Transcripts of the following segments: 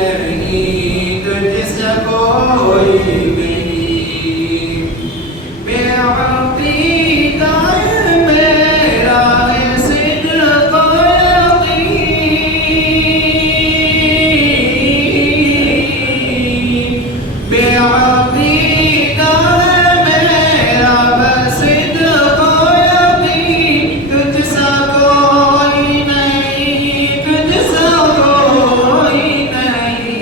नहीं, तुझसा कोई नहीं। बेअक़ीदा मेरा है सिद्क़ यक़ीन, बेअक़ीदा मेरा बस सिद्क़ यक़ीन। तुझसा कोई नहीं, तुझसा कोई नहीं,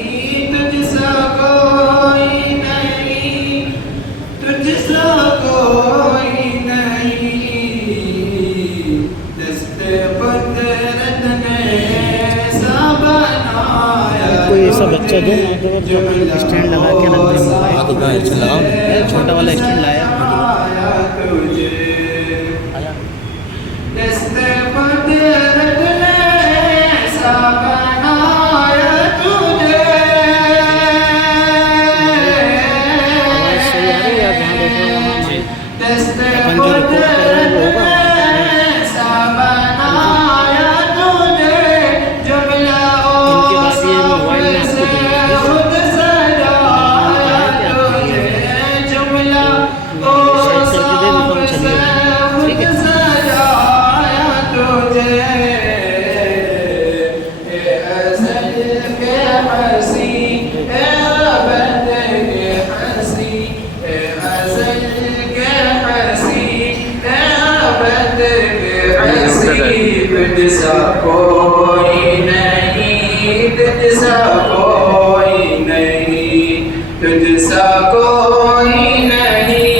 तुझसा कोई नहीं, तुझसा कोई नहीं। दस्ते कुदरत ने ऐसा बनाया, कोई ऐसा बच्चा दो जो स्टैंड लगा के रख दे मोबाइल। हाँ तो मैं स्टैंड लगाऊँ। छोटा वाला स्टैंड लाया तुझे दस्ते कुदरत ने ऐसा बनाया तुझे। आवाज़ सही आ रही है? आप जहाँ बैठे हो वहाँ से दस्ते अपन जो रिकॉर्ड कर रहे हैं वो होगा। ऐसा बनाया तुझे, जुमला इनके बाद ये मोबाइल में आपको दूंगा। खुद सजाया तुझे, जुमला साइड करके दे देता हूँ, चलिए। ठीक है। सजाया तुझे। ए अज़ल के हंसी, ए अबद के हंसी, ए अज़ल के हंसी, ए अबद के हंसी। तुझसा कोई नहीं, तुझसा कोई नहीं, तुझसा कोई नहीं।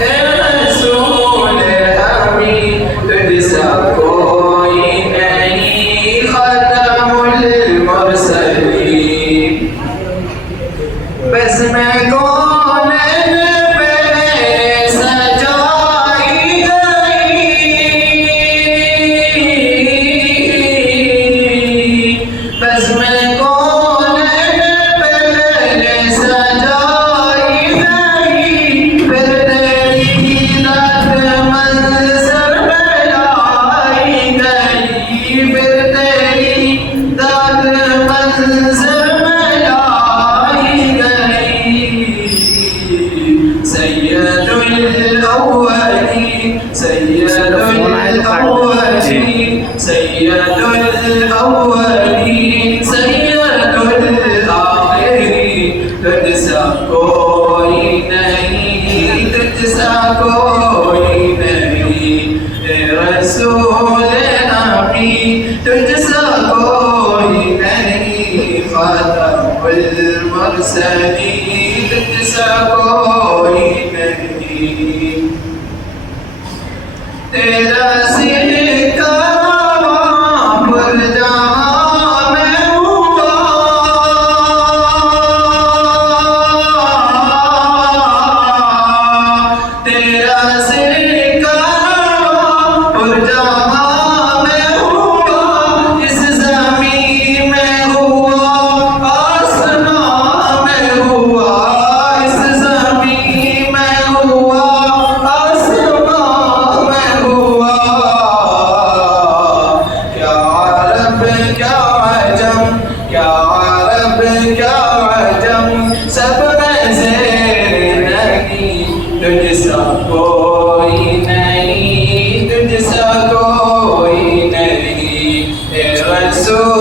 ए रसूल अमी, तुझसा कोई नहीं। ख़तमुल मुरसलीन, बस मैं कौनैन पे सजाई गई, बस मैं कौनैन पे सजाई गई। फिर तेरी रात मंज़र में लाई गई, फिर तेरी रात मंज़र में लाई गई। सैयदुल अव्वलीन, सैयदुल अव्वलीन, सैयदुल अव्वलीन, सैयदुल आखिरीन। तुझसा कोई नहीं, तुझसा कोई नहीं। ए रसूल अमी, तुझसा कोई नहीं। ख़ातमुल मुरसलीन, तुझसा कोई नहीं। तेरा सिक्का पुरजहाँ में हुआ, तेरा सिक्का पुरजहाँ में हुआ। इस ज़मीन में हुआ, आसमां में हुआ, इस ज़मीन में हुआ, आसमां में हुआ। क्या अरब क्या अजम, क्या अरब क्या अजम, सब में ज़ेर नहीं। तुझसा कोई नहीं, तुझसा कोई नहीं। ए रसूल